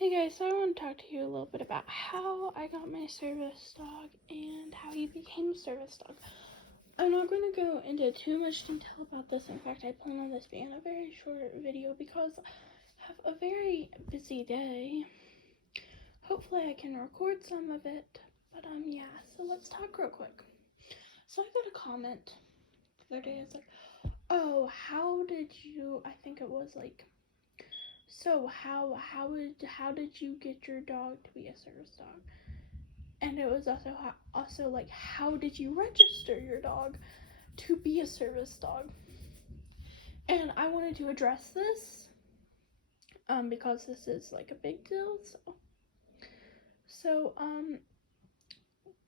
Hey guys, so I want to talk to you a little bit about how I got my service dog and how he became a service dog. I'm not going to go into too much detail about this. In fact, I plan on this being a very short video because I have a very busy day. Hopefully I can record some of it, but yeah, so let's talk real quick. So I got a comment the other day. It's like, oh, how did you, I think it was like, so how did you get your dog to be a service dog? And it was also like, how did you register your dog to be a service dog? And I wanted to address this because this is like a big deal. So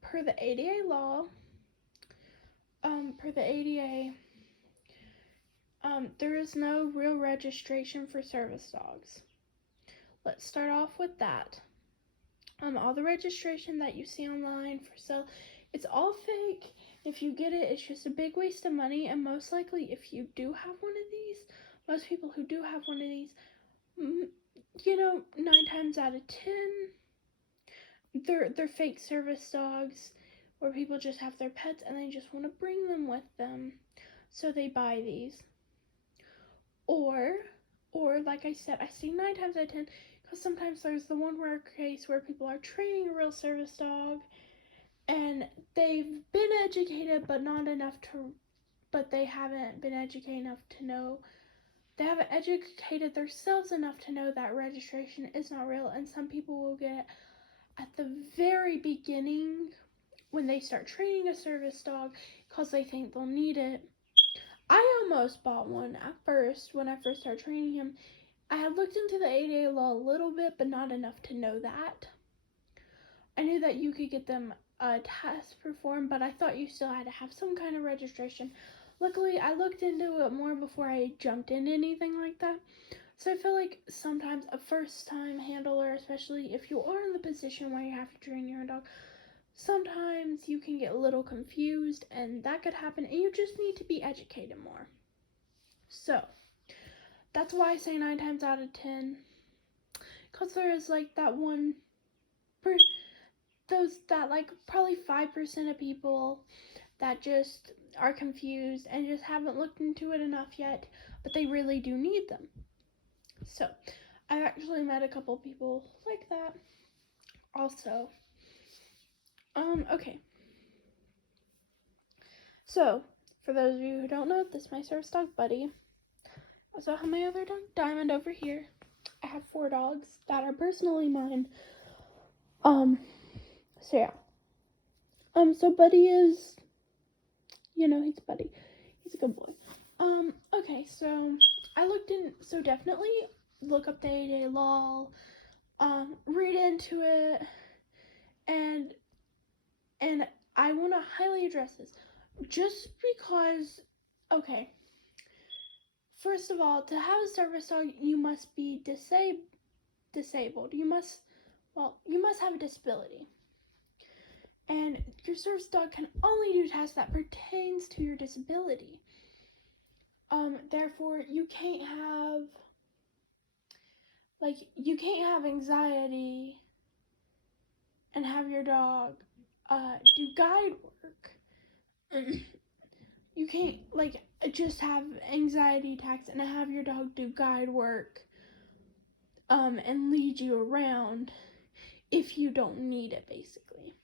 per the ADA law, there is no real registration for service dogs. Let's start off with that. All the registration that you see online for sale, it's all fake. If you get it, it's just a big waste of money. And most likely, if you do have one of these, most people who do have one of these, 9 times out of 10, they're fake service dogs, where people just have their pets and they just want to bring them with them, so they buy these. Or like I said, I see 9 times out of 10, because sometimes there's the one rare case where people are training a real service dog and they've been educated but they haven't been educated enough to know, they haven't educated themselves enough to know that registration is not real. And some people will get at the very beginning when they start training a service dog because they think they'll need it. I almost bought one at first when I first started training him. I had looked into the ADA law a little bit, but not enough to know that. I knew that you could get them a test performed, but I thought you still had to have some kind of registration. Luckily, I looked into it more before I jumped into anything like that. So I feel like sometimes a first-time handler, especially if you are in the position where you have to train your own dog, sometimes you can get a little confused, and that could happen, and you just need to be educated more. So that's why I say 9 times out of 10, because there is like that one, probably 5% of people that just are confused and just haven't looked into it enough yet, but they really do need them. So I've actually met a couple people like that also. Okay. So, for those of you who don't know, this is my service dog, Buddy. I also have my other dog, Diamond, over here. I have 4 dogs that are personally mine. So yeah. So Buddy is, he's Buddy. He's a good boy. Okay, so so definitely look up the ADA law, read into it, and I want to highly address this. Just because, okay, first of all, to have a service dog, you must be disabled. You must have a disability. And your service dog can only do tasks that pertains to your disability. Therefore, you can't have anxiety and have your dog do guide work. You can't just have anxiety attacks and have your dog do guide work and lead you around if you don't need it, basically.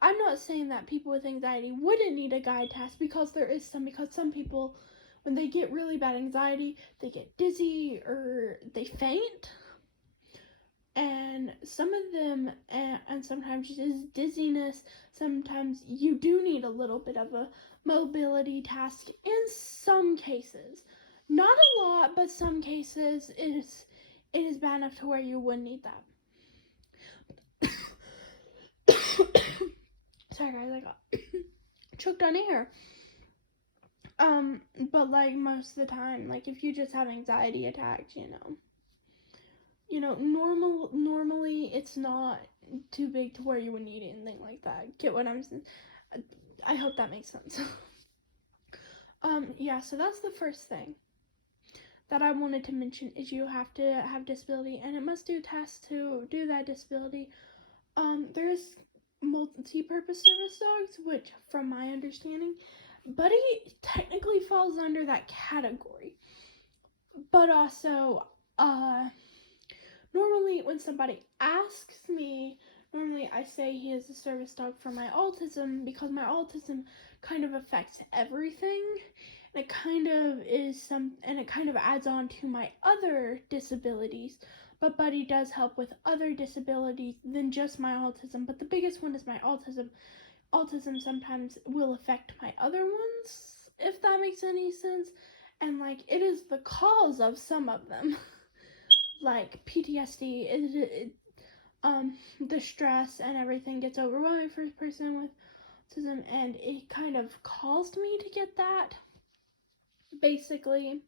I'm not saying that people with anxiety wouldn't need a guide task, because some people, when they get really bad anxiety, they get dizzy or they faint. And some of them, and sometimes just dizziness, sometimes you do need a little bit of a mobility task in some cases. Not a lot, but some cases it is bad enough to where you would need that. Sorry guys, I got choked on air. But most of the time, if you just have anxiety attacks, normally it's not too big to where you would need anything like that. Get what I'm saying? I hope that makes sense. Yeah, so that's the first thing. that I wanted to mention is you have to have disability, and it must do tests to do that disability. There's multi-purpose service dogs, which, from my understanding, Buddy technically falls under that category. But also, normally when somebody asks me, normally I say he is a service dog for my autism, because my autism kind of affects everything. And it kind of adds on to my other disabilities. But Buddy does help with other disabilities than just my autism. But the biggest one is my autism. Autism sometimes will affect my other ones, if that makes any sense. And like, it is the cause of some of them. Like PTSD, the stress and everything gets overwhelming for a person with autism, and it kind of caused me to get that, basically.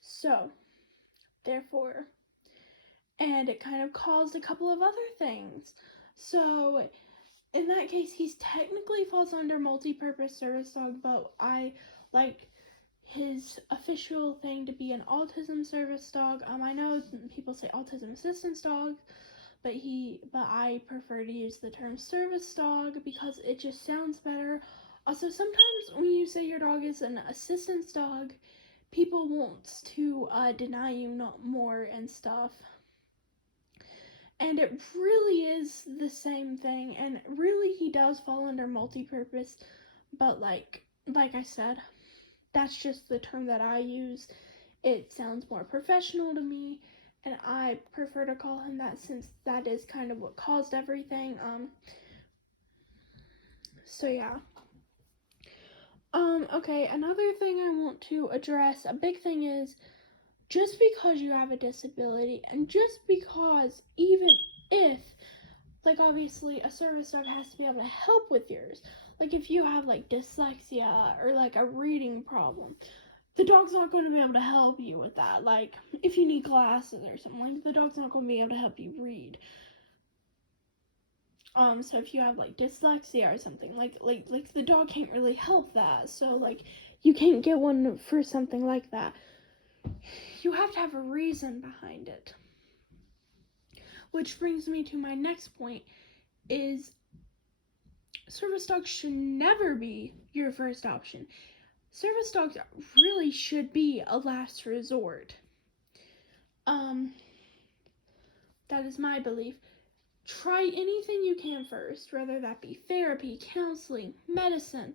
So, therefore, and it kind of caused a couple of other things. So, in that case, he's technically falls under multi-purpose service dog, but I like his official thing to be an autism service dog. I know people say autism assistance dog, but I prefer to use the term service dog because it just sounds better. Also, sometimes when you say your dog is an assistance dog, people want to deny you not more and stuff. And it really is the same thing, and really he does fall under multi-purpose, but like I said, that's just the term that I use. It sounds more professional to me, and I prefer to call him that since that is kind of what caused everything. So yeah. Okay, another thing I want to address, a big thing is, just because you have a disability, and just because, even if, like, obviously a service dog has to be able to help with yours. Like, if you have like dyslexia or like a reading problem, the dog's not going to be able to help you with that. Like, if you need glasses or something, like, the dog's not going to be able to help you read. So if you have like dyslexia or something, like the dog can't really help that. So like, you can't get one for something like that. You have to have a reason behind it. Which brings me to my next point, is service dogs should never be your first option. Service dogs really should be a last resort. That is my belief. Try anything you can first, whether that be therapy, counseling, medicine,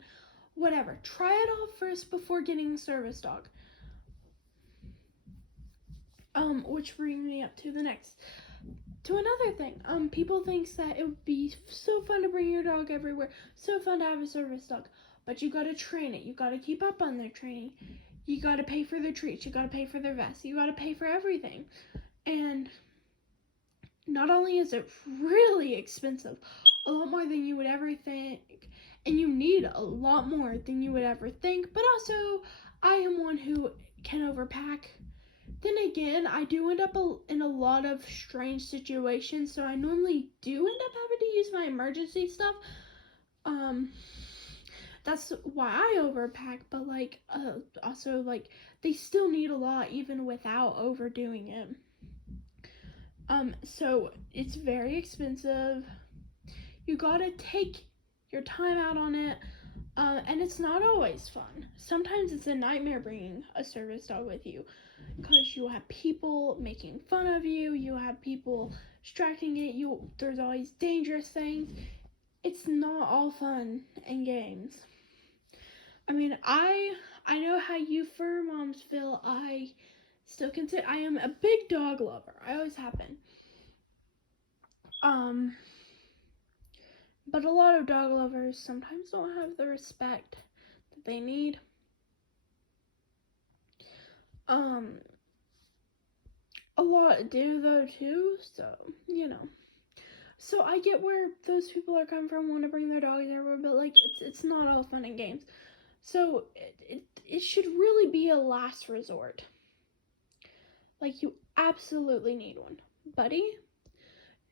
whatever. Try it all first before getting a service dog. Which brings me up to another thing. People think that it would be so fun to bring your dog everywhere, so fun to have a service dog, but you gotta train it. You gotta keep up on their training. You gotta pay for their treats. You gotta pay for their vests. You gotta pay for everything. And not only is it really expensive, a lot more than you would ever think, and you need a lot more than you would ever think, but also, I am one who can overpack. Then again, I do end up in a lot of strange situations, so I normally do end up having to use my emergency stuff. That's why I overpack, but like, also, like, they still need a lot even without overdoing it. So it's very expensive. You gotta take your time out on it. And it's not always fun. Sometimes it's a nightmare bringing a service dog with you, because you have people making fun of you, you have people distracting it, there's always dangerous things. It's not all fun and games. I mean, I know how you fur moms feel. I still consider I am a big dog lover. I always have been. But a lot of dog lovers sometimes don't have the respect that they need. A lot do though too, so, you know. So I get where those people are coming from, want to bring their dogs everywhere, but like, it's not all fun and games. So it should really be a last resort. Like, you absolutely need one. Buddy,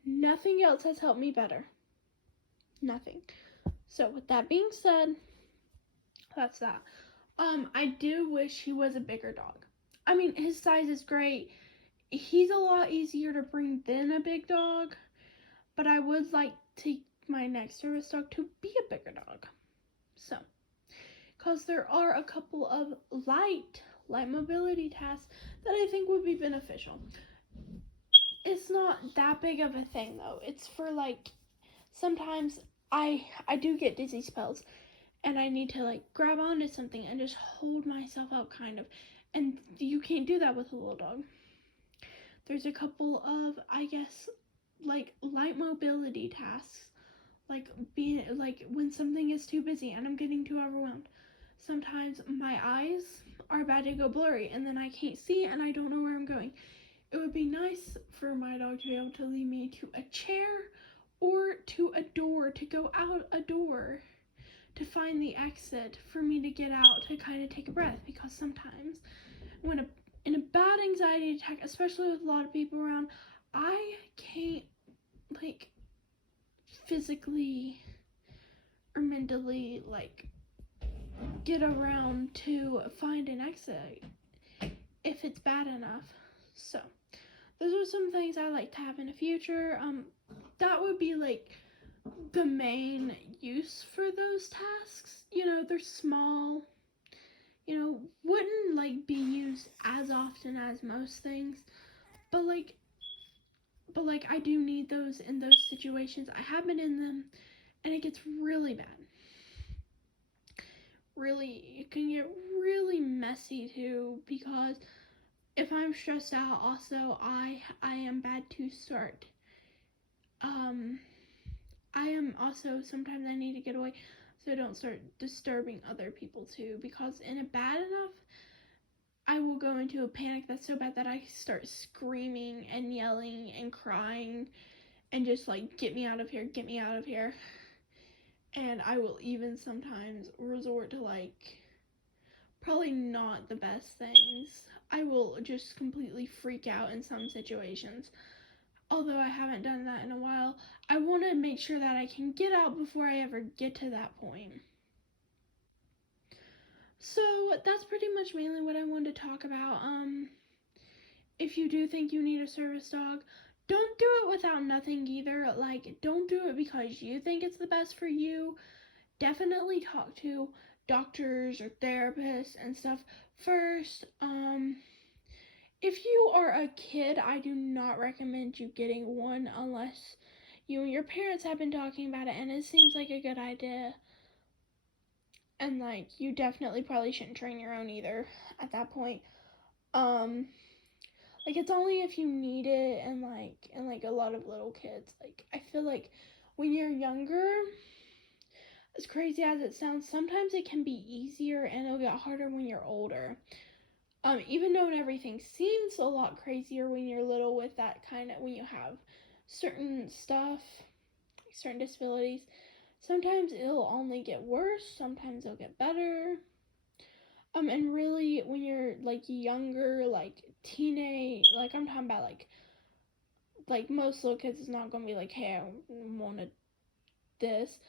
nothing else has helped me better. Nothing. So with that being said, that's that. I do wish he was a bigger dog. I mean, his size is great. He's a lot easier to bring than a big dog, but I would like to my next service dog to be a bigger dog. So, because there are a couple of light mobility tasks that I think would be beneficial. It's not that big of a thing though. It's for like sometimes I do get dizzy spells and I need to like grab onto something and just hold myself out kind of. And you can't do that with a little dog. There's a couple of, I guess, like light mobility tasks, like being like when something is too busy and I'm getting too overwhelmed. Sometimes my eyes are about to go blurry and then I can't see and I don't know where I'm going. It would be nice for my dog to be able to lead me to a chair or to a door, to go out a door, to find the exit, for me to get out, to kind of take a breath, because sometimes when in a bad anxiety attack, especially with a lot of people around, I can't like physically or mentally like get around to find an exit if it's bad enough. So those are some things I like to have in the future. That would be like the main use for those tasks. You know, they're small, you know, wouldn't like be used as often as most things, but like I do need those in those situations. I have been in them and it gets really bad. Really, it can get really messy too, because if I'm stressed out also I am bad to start. I am also, sometimes I need to get away so I don't start disturbing other people too, because in a bad enough, I will go into a panic that's so bad that I start screaming and yelling and crying and just like, get me out of here, get me out of here. And I will even sometimes resort to like, probably not the best things. I will just completely freak out in some situations. Although I haven't done that in a while, I want to make sure that I can get out before I ever get to that point. So that's pretty much mainly what I wanted to talk about. If you do think you need a service dog, don't do it without nothing either. Like, don't do it because you think it's the best for you. Definitely talk to doctors or therapists and stuff first. If you are a kid, I do not recommend you getting one unless you and your parents have been talking about it and it seems like a good idea. And like, you definitely probably shouldn't train your own either at that point. Like, it's only if you need it, and like a lot of little kids. Like, I feel like when you're younger, as crazy as it sounds, sometimes it can be easier and it'll get harder when you're older. Even though everything seems a lot crazier when you're little, with that kind of, when you have certain stuff, certain disabilities, sometimes it'll only get worse, sometimes it'll get better. And really, when you're like younger, like teenage, like I'm talking about like most little kids is not gonna be like, hey, I wanted this.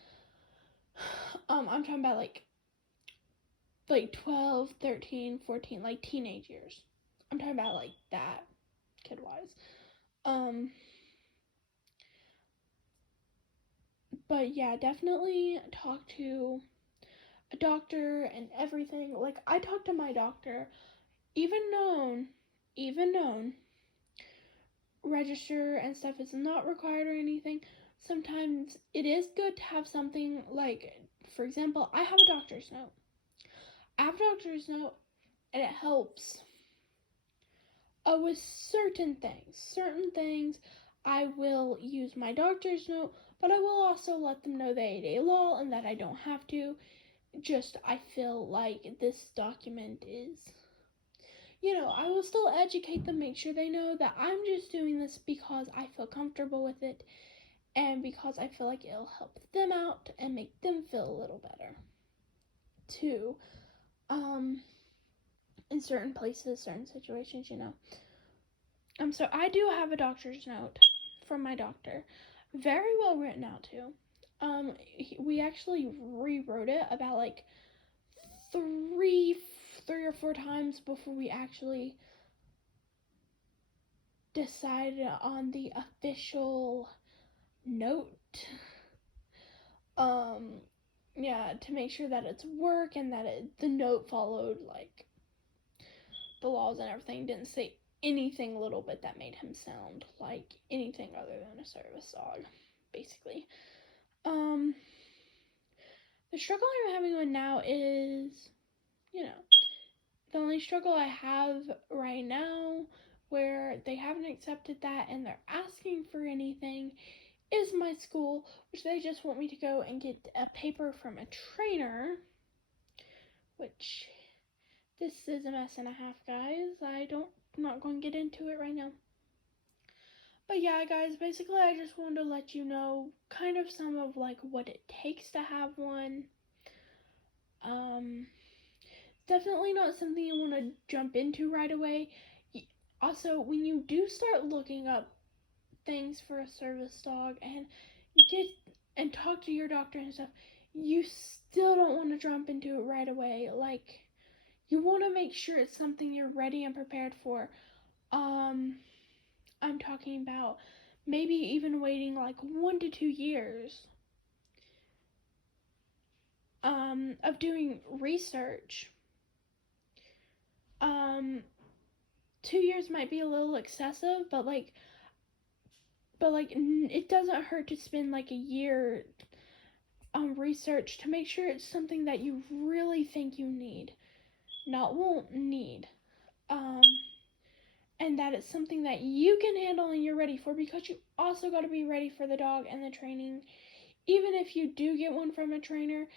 I'm talking about like 12, 13, 14, like teenage years. I'm talking about like that, kid wise. But yeah, definitely talk to a doctor and everything. Like, I talked to my doctor, even known, register and stuff is not required or anything. Sometimes it is good to have something like, for example, I have a doctor's note. And it helps with certain things. Certain things I will use my doctor's note, but I will also let them know the 8A law and that I don't have to. Just, I feel like this document is, I will still educate them, make sure they know that I'm just doing this because I feel comfortable with it and because I feel like it'll help them out and make them feel a little better too. In certain places, certain situations, So I do have a doctor's note from my doctor. Very well written out too. We actually rewrote it about like three or four times before we actually decided on the official note. Yeah, to make sure that it's work and that the note followed like the laws and everything. Didn't say anything little bit that made him sound like anything other than a service dog, basically. The struggle I'm having with now is, the only struggle I have right now where they haven't accepted that and they're asking for anything is my school, which they just want me to go and get a paper from a trainer, which this is a mess and a half, guys. I'm not going to get into it right now. But yeah, guys, basically I just wanted to let you know kind of some of like what it takes to have one. Definitely not something you want to jump into right away. Also, when you do start looking up things for a service dog and you get and talk to your doctor and stuff, you still don't want to jump into it right away. Like, you want to make sure it's something you're ready and prepared for. I'm talking about maybe even waiting like 1 to 2 years of doing research. 2 years might be a little excessive, but it doesn't hurt to spend like a year on research to make sure it's something that you really think you need, not won't need. And that it's something that you can handle and you're ready for, because you also got to be ready for the dog and the training. Even if you do get one from a trainer,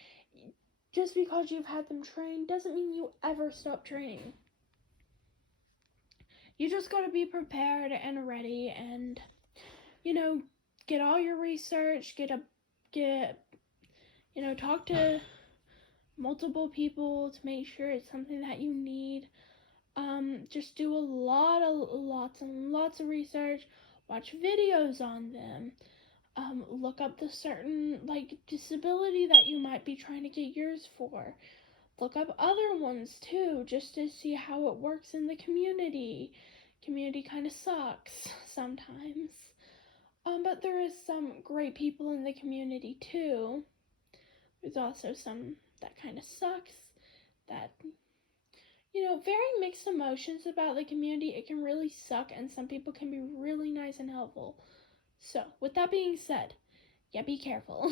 just because you've had them trained doesn't mean you ever stop training. You just got to be prepared and ready and, get all your research, talk to multiple people to make sure it's something that you need. Just do lots and lots of research, watch videos on them, look up the certain, disability that you might be trying to get yours for. Look up other ones, too, just to see how it works in the community. Community kind of sucks sometimes. But there is some great people in the community, too. There's also some that kind of sucks, that, very mixed emotions about the community. It can really suck, and some people can be really nice and helpful. So, with that being said, yeah, be careful.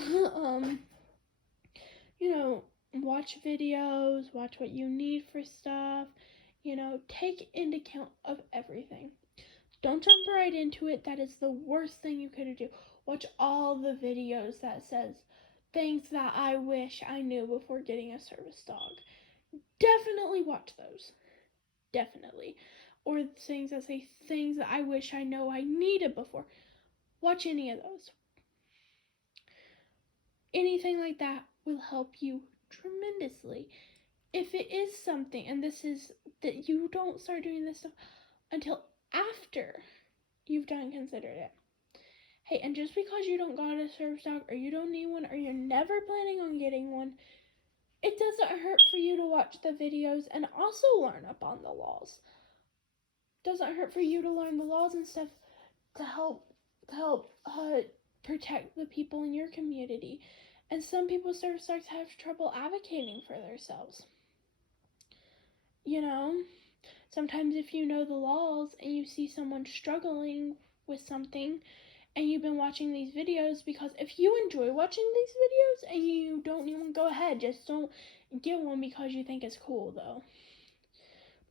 Watch videos, watch what you need for stuff, take into account of everything. Don't jump right into it. That is the worst thing you could do. Watch all the videos that says things that I wish I knew before getting a service dog. Definitely watch those. Definitely. Or things that say things that I wish I know I needed before. Watch any of those. Anything like that will help you tremendously. If it is something, and this is that you don't start doing this stuff until after you've done considered it. Hey, and just because you don't got a service dog, or you don't need one, or you're never planning on getting one, it doesn't hurt for you to watch the videos and also learn up on the laws. It doesn't hurt for you to learn the laws and stuff to help protect the people in your community. And some people service dogs have trouble advocating for themselves. Sometimes if you know the laws and you see someone struggling with something and you've been watching these videos, because if you enjoy watching these videos and you don't even go ahead, just don't get one because you think it's cool, though.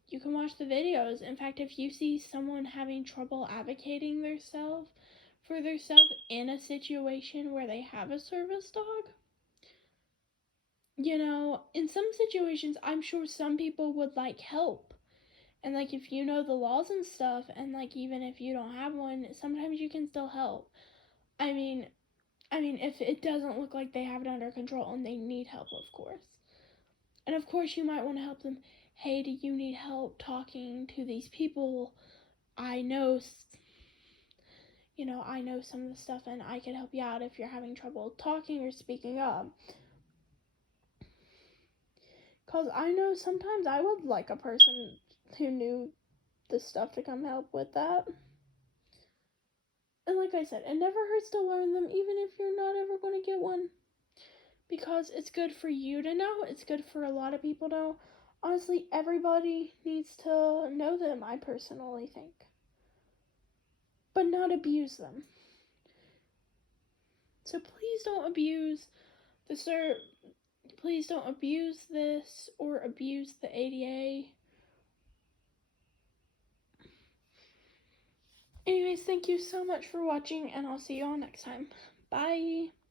You can watch the videos. In fact, if you see someone having trouble advocating for themselves in a situation where they have a service dog, in some situations, I'm sure some people would like help. And if you know the laws and stuff, and even if you don't have one, sometimes you can still help. I mean, if it doesn't look like they have it under control and they need help, of course. And of course, you might want to help them. Hey, do you need help talking to these people? I know some of the stuff, and I can help you out if you're having trouble talking or speaking up. Because I know sometimes I would like a person who knew the stuff to come help with that. And like I said, it never hurts to learn them, even if you're not ever going to get one. Because it's good for you to know. It's good for a lot of people to know. Honestly, everybody needs to know them, I personally think. But not abuse them. So please don't abuse the please don't abuse this or abuse the ADA. Anyways, thank you so much for watching, and I'll see you all next time. Bye!